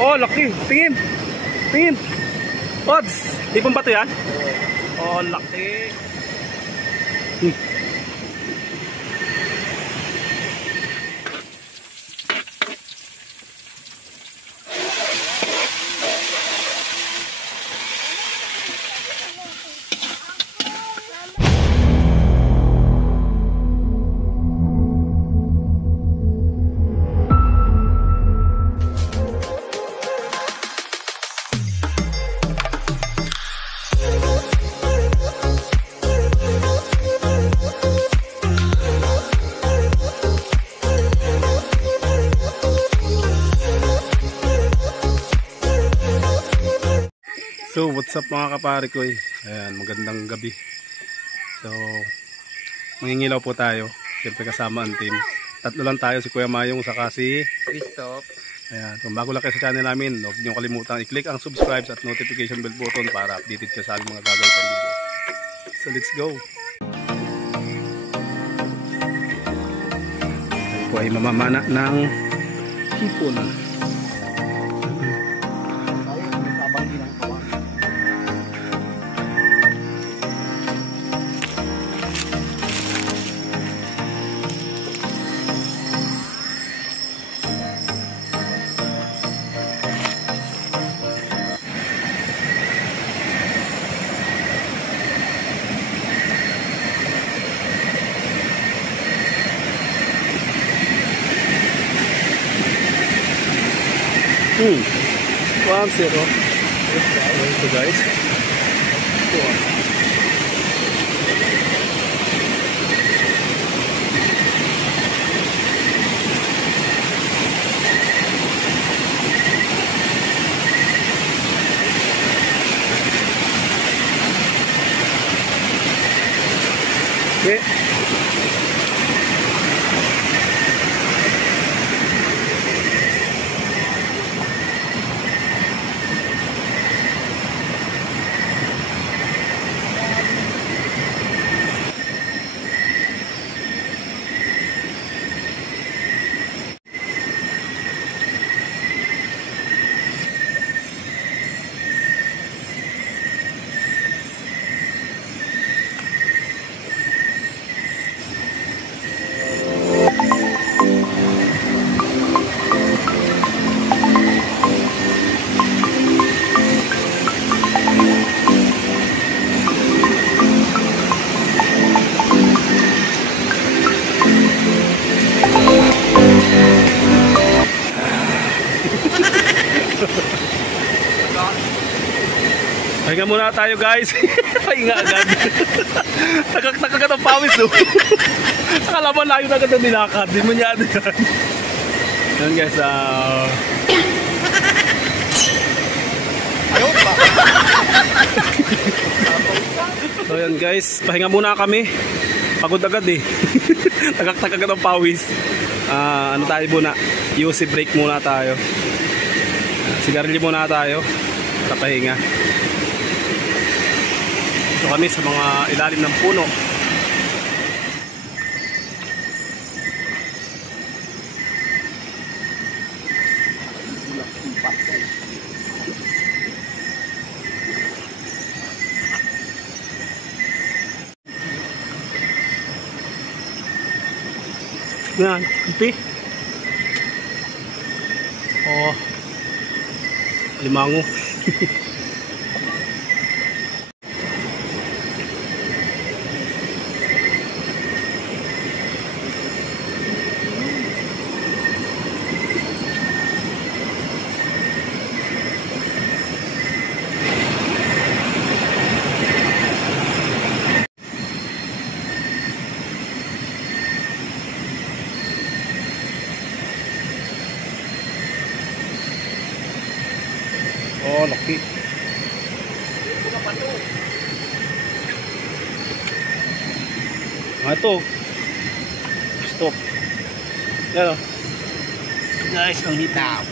Oh, laki. Tingin. Tingin. Odds. Tipong bato yan? Oh, laki. So what's up mga kapare ko eh. Ayan, magandang gabi. So mangingilaw po tayo. Siyempre kasama ang team. Tatlo lang tayo, si Kuya Mayong saka si Christoph. Ayan, kung bago lang kayo sa channel namin, huwag niyo kalimutan i-click ang subscribe at notification bell button para updated kayo sa aming mga gagawin video. So let's go. Tayo po ay mamamana ng hipon. Wow, zero. Ito guys. Okay. Pahinga muna tayo guys. Pahinga agad. Nakagat ang pawis no. Akala mo layo na agad ang nilakad. Di mo niya yan. Yan guys. So yan guys. Pahinga muna kami. Pagod agad eh. Nakagat ang pawis. Ano tayo muna? UC break muna tayo. Sigarilyo muna tayo. Pahinga. Ito kami sa mga ilalim ng puno. Yan, kumpi. Oh, limango. Oh, laki. Ito. Stop. Yan o. Guys, ang hitaw.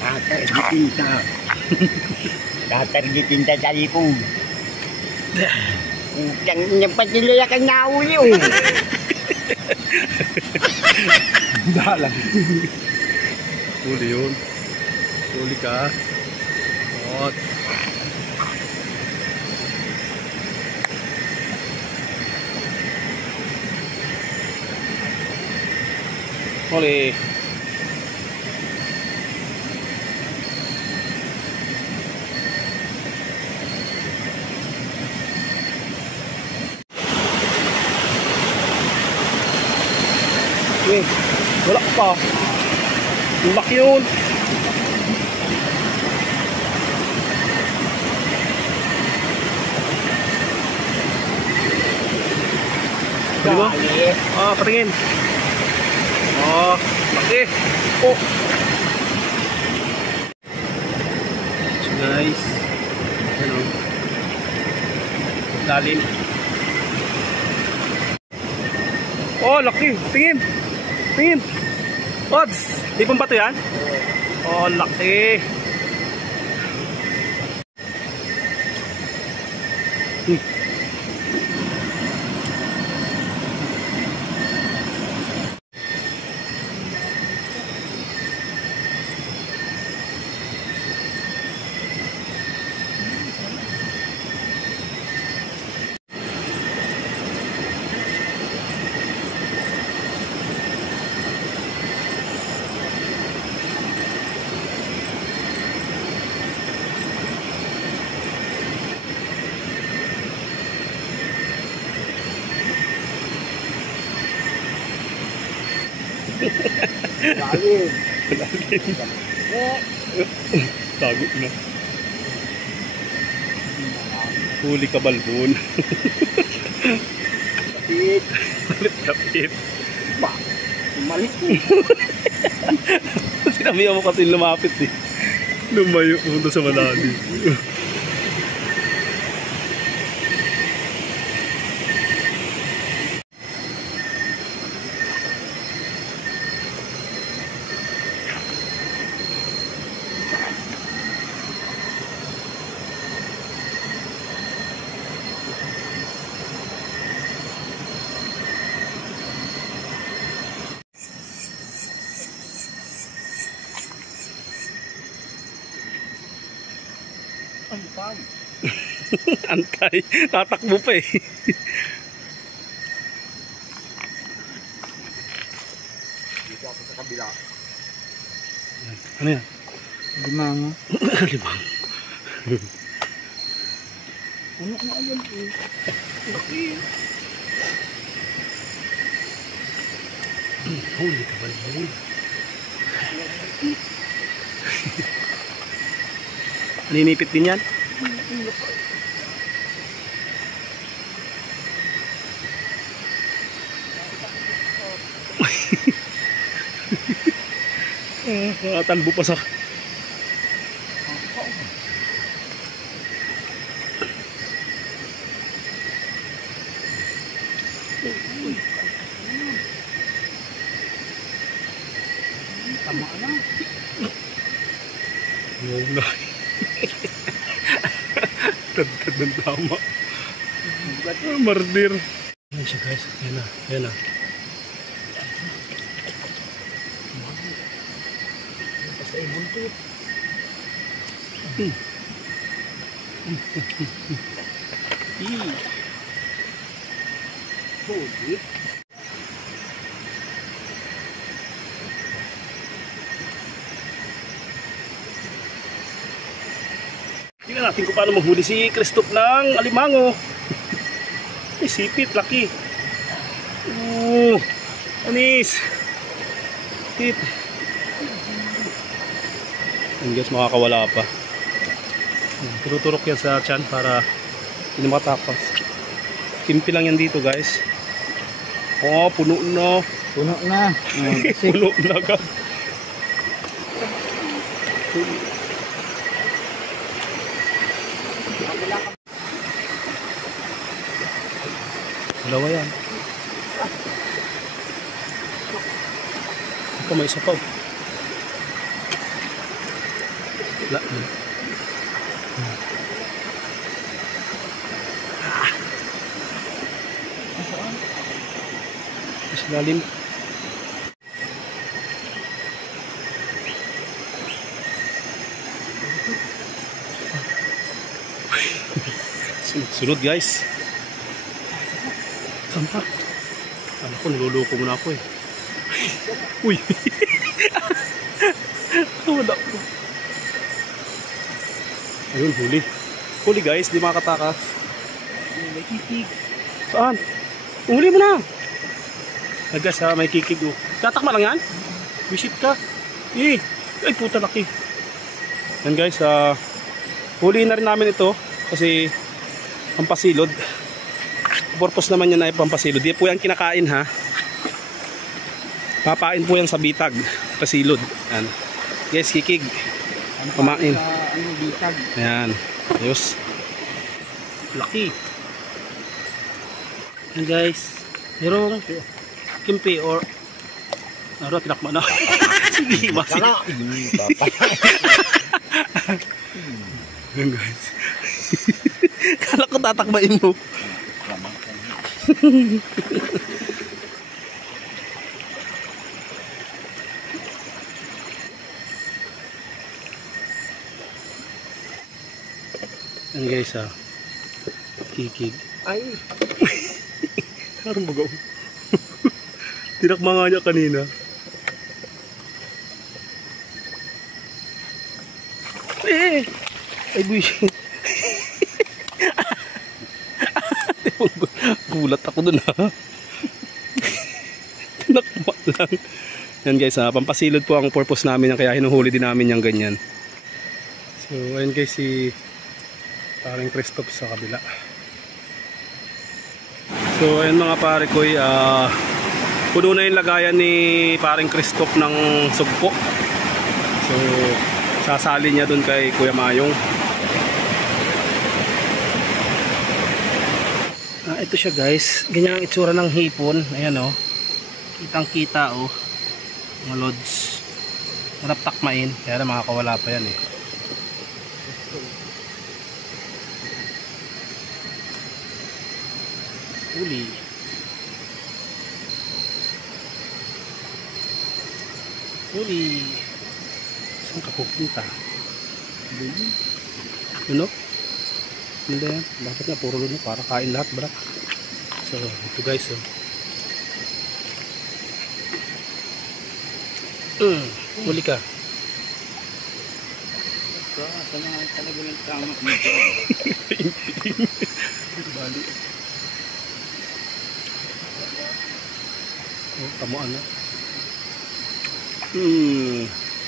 Tatargitin ka. Tatargitin ka sa likod. Yung patila kang nauli o. Dalang. Huli yun. Huli ka. Ot. Huli. Okay. Wala pa. Laki yun. Pwede mo? Patingin. Laki. Oh. So guys. Ano? Lalim. Oh, laki. Tingin. Tingin. Odds. Di pang bato yan? Oh, laki. Lalim. Tago na. Huli ka balbon. Kapit. Kapit. Ba? Umalik ko. Sinamihan mo kasi lumapit eh. Lumayo punta sa malalim. Antay. Antay. Tatakbo pa eh. Dito ako sa kabila. Ano yan? Limang. Limang. Ano na yan eh? Huli ka balbon. Ninipit din yan? Talbo pa sa... Tama na. Wala. Tagtad ng tama. Mardir. Ayan siya guys. Ayan na. Ayan na. Basta ibon ko. Huli. Tingnan natin kung paano maghuli si Christoph ng alimango. May sipit, laki. Anis. Sipit. Ang guys, makakawala pa. Turuturok yan sa tiyan para hindi makatakas. Kimpi lang yan dito guys. Oh, puno na. Puno na. Puno na agad. Dalawa yan. Ito may isa pa. Wala. Mas lalim. Sunod guys. Saan pa? Ano ko, niluloko mo na ako eh. Uy! Wala ko. Ayun, huli. Huli guys, di makatakas. May kikig. Saan? Huli mo na! Ay guys ha, may kikig oh. Tatakma lang yan? Visit ka. Eh, ay puta laki. Yan guys, huli na rin namin ito kasi pampasilod. Purpose naman yan ay pampasilod. Di po yan kinakain ha. Papain po yan sa bitag. Pasilod. Yan. Guys, kikig. Kumain. Ano, bitag. Ayan. Ayos. Laki. Yan guys. Merong kimpi or ano, tinakma na. Sige, masi. Yan guys. Kala ko tatakbain mo. Yan guys ha. Kikig. Ay. Parang magaw. Tinakma nga niya kanina. Eh! Ay buwisit. Gulat ako dun ha. Tinakma lang. Yan guys ha. Pampasilod po ang purpose namin yan. Kaya hinuhuli din namin yung ganyan. So ayun guys si Paring Christoph sa kabila. So ayun mga pare ko, puno na yung lagayan ni Paring Christoph ng sugpo. So sasali niya dun kay Kuya Mayong. Ito siya guys, ganyan ang itsura ng hipon. Ayan oh, kitang kita oh, mga lods. Harap takmain, kaya na makakawala pa yan eh. Huli. Huli. Saan ka pupunta? Ano? Hindi yan. Bakit nga puro luno para kain lahat bro. So ito guys oh. Huli ka. Ito na talaga ng tama. Bali. Oh, tamuan na.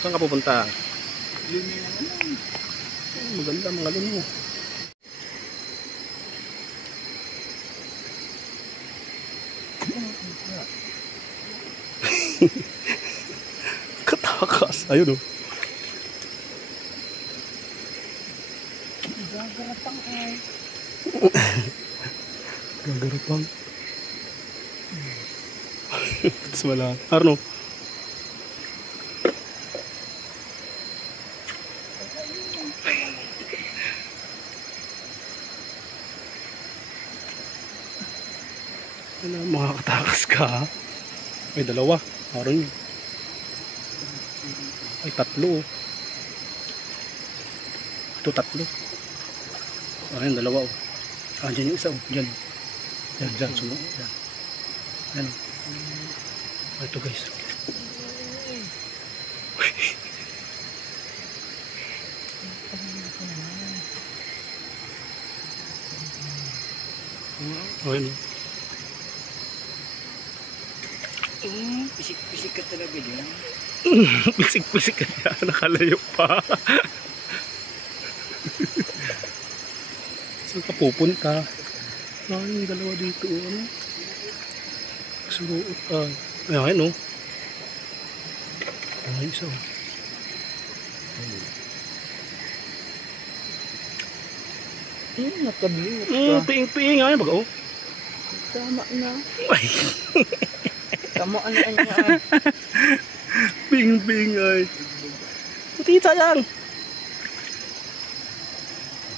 Saan ka pupunta? Lumi na naman. Maganda mga luno. Katakas. Ayun oh. Gagarapang ay. Gagarapang. Tapos wala. Arno. Makakatakas ka ha? Ay dalawa. Parang yun. Ay tatlo. Ito tatlo. Ayun dalawa oh. Dyan yung isa oh. Dyan. Dyan. Sumo. Dyan. Ayan oh. Ito guys. Ayun oh. Pisik-pisik ka talaga dyan. Pisik-pisik ka dyan. Nakalayo pa. Saan ka pupunta? Ay, yung dalawa dito. Ano? Suruot. Ayan o. Ay, isa o. Nakabliwat ka. Piing-piing. Ay, baga o. Tama na. Ay. Tama na niya. Piing-piing ay. Puti sayang.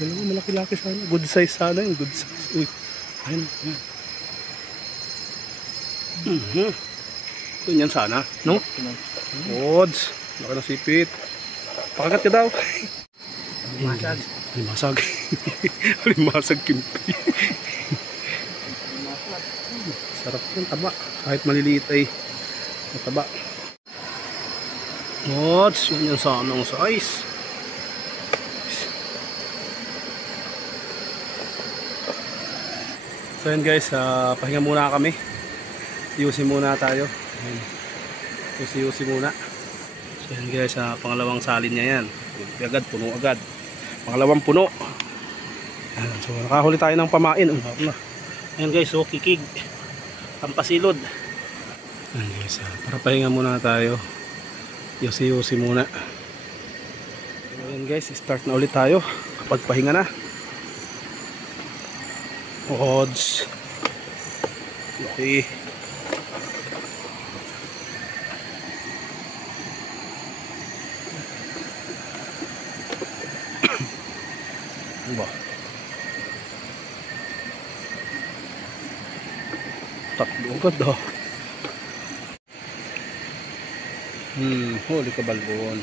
Dalawa malaki-laki sana. Good size sana yun. Good size. Uy. Ayun. Ganyan sana. No? Odds. Laki ng sipit. Pakagat ka daw. Masag. Limasag. Limasag kimpi. Sarap yung taba. Kahit maliliit ay mataba. What's yun yung sanang size? So yun guys, pahinga muna kami. Yusi muna tayo. Yusi muna. So yun guys, pangalawang salin niya yan. Agad, puno agad. Pangalawang puno. So nakahuli tayo ng pamain. Ayan guys, kikig. Pampasilod. Ayan guys, para pahinga muna tayo. Yusi muna. So ayan guys, start na ulit tayo. Kapag pahinga na. Odds. Okay. Ano ba? Tatlo agad daw. Huli ka balbon.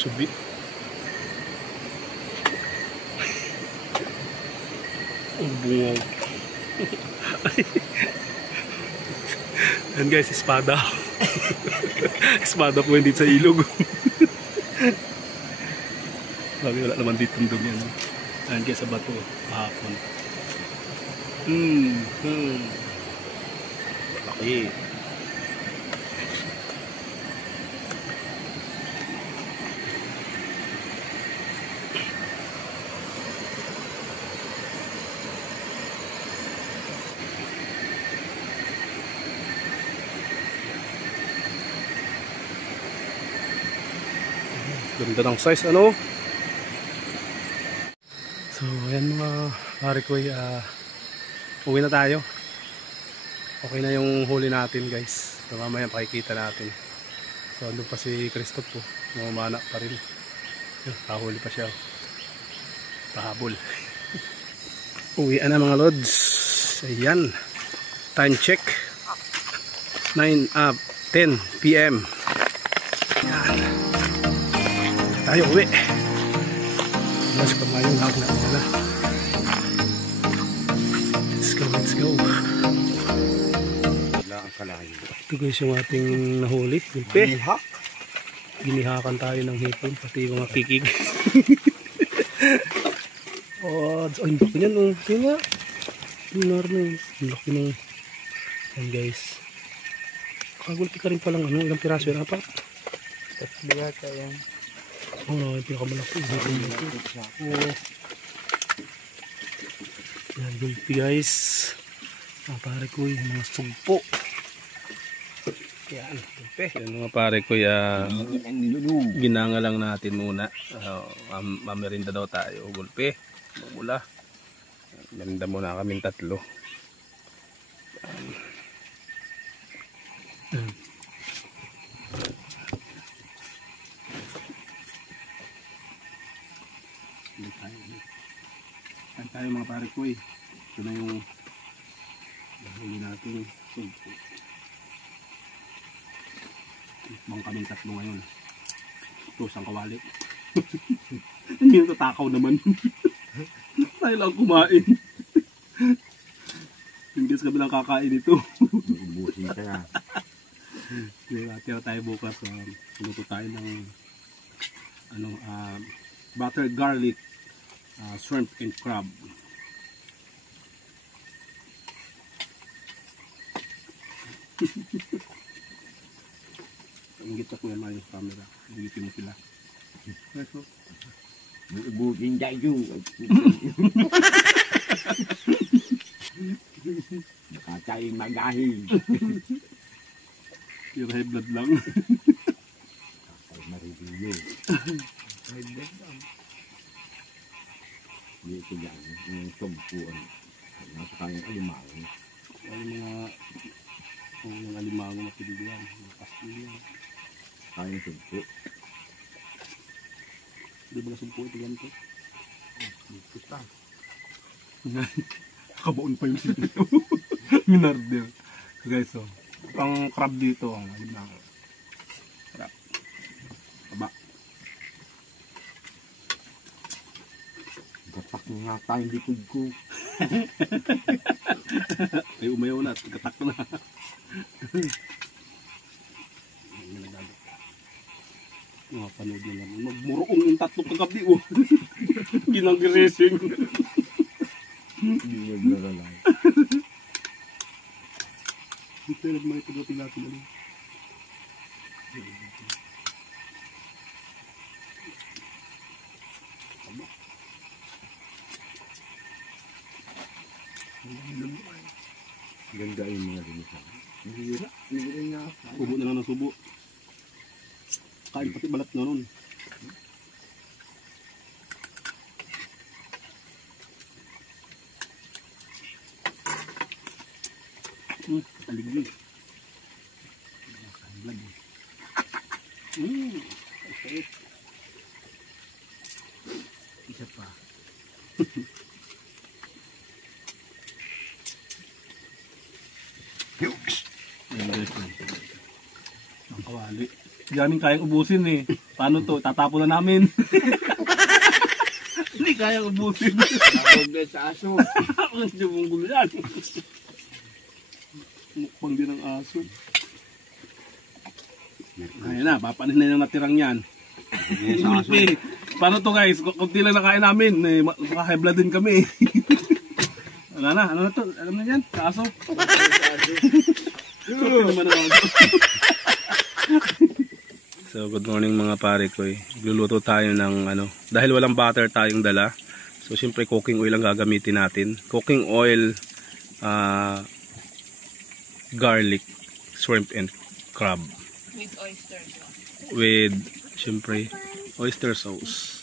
Subi. Ang bungog. Yan guys, espada. Espada po hindi sa ilog. Sabi wala naman dito tundog yan. Ayan guys, sa bato. Kahapon. Laki. Ganda ng size, ano? So, ayan mga pare ko, uwi na tayo. Okay na yung huli natin guys. So, mamaya pakikita natin. So, andun pa si Christoph po. Mamamana pa rin. Kahuli pa siya. Pahabol. Uwi na mga lods. Ayan. Time check. 10 PM. Ayan. Tayo uwi. Mas pamayong hawak na muna. Let's go. Ito guys yung ating nahuli. Ginihakan tayo ng hipon. Pati yung mga kikig. Ang laki niyan. Ito nga. Ang laki ng yan guys. Kagulpi ka rin palang ilang piraso yan. Apat? Tatlo yata yan. Yung pinakamalaki. Yan gulpi guys. Pare ko yung mga sugpo. Yan gulpi. Yan mga pare ko ginanga lang natin muna. Mamerinda daw tayo gulpi. Mula. Merinda muna kaming tatlo. Tayo mga pare ko ito na yung huli natin sugpo. Bang kaming tatlo ngayon. Ito isang kawali. Hindi yung tatakaw naman. Tayo lang kumain. Hindi sa kabilang kakain ito. Ubusin ka na. Tira tayo bukas. Luto tayo ng butter garlic shrimp and crab. Ingit ako yan yung camera. Igitin mo sila. Ubusin tayo. Nakatay magahin. Pure high blood lang. Ay, maribilo. High blood lang. Dito yan, yung sumpuan. Nasa kanyang alimango. Ay, mga alimango matilig yan. Pastil yan. Kanyang sumpu. Di ba nasumpo ito ganito? Dito pa. Kabaon pa yung sito. Minarder. Guys, so. Ang crab dito, ang alimango. Crab. Kaba. Gatak na nga tayong likod ko. Ay, umayaw na. Gatak na. Panood na lang. Magmuroong yung tatlong kagabi, oh. Ginang-giresing. Hindi naglalay. Pero may pagdating natin ano. Ganda yung mga dinisan. Hindi rin nga. Subo na lang ng subo. Kain pati balat na nun. Aliglig. Okay. Isa pa. Ang kawali. Hindi namin kayang ubusin eh. Paano to? Tatapon na namin. Hindi kayang ubusin. Nakawag na sa aso. Hindi mong gulo yan. Mukbang din ang aso. Ayun na, papanin na yung natirang yan. Sa aso. Paano to guys? Kunti lang nakain namin. Maka-high blood din kami. Wala na, ano na to? Alam na yan? Kaso? So good morning mga pare ko eh. Luluto tayo ng ano. Dahil walang butter tayong dala. So syempre cooking oil ang gagamitin natin. Cooking oil, garlic, shrimp and crab. With oyster sauce. With syempre oyster sauce.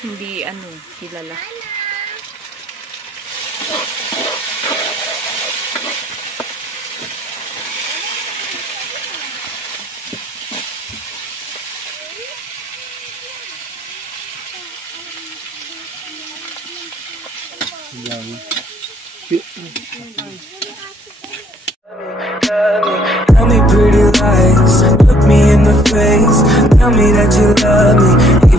Hindi kilala. Tell me pretty lies, look me in the face. Tell me that you love me.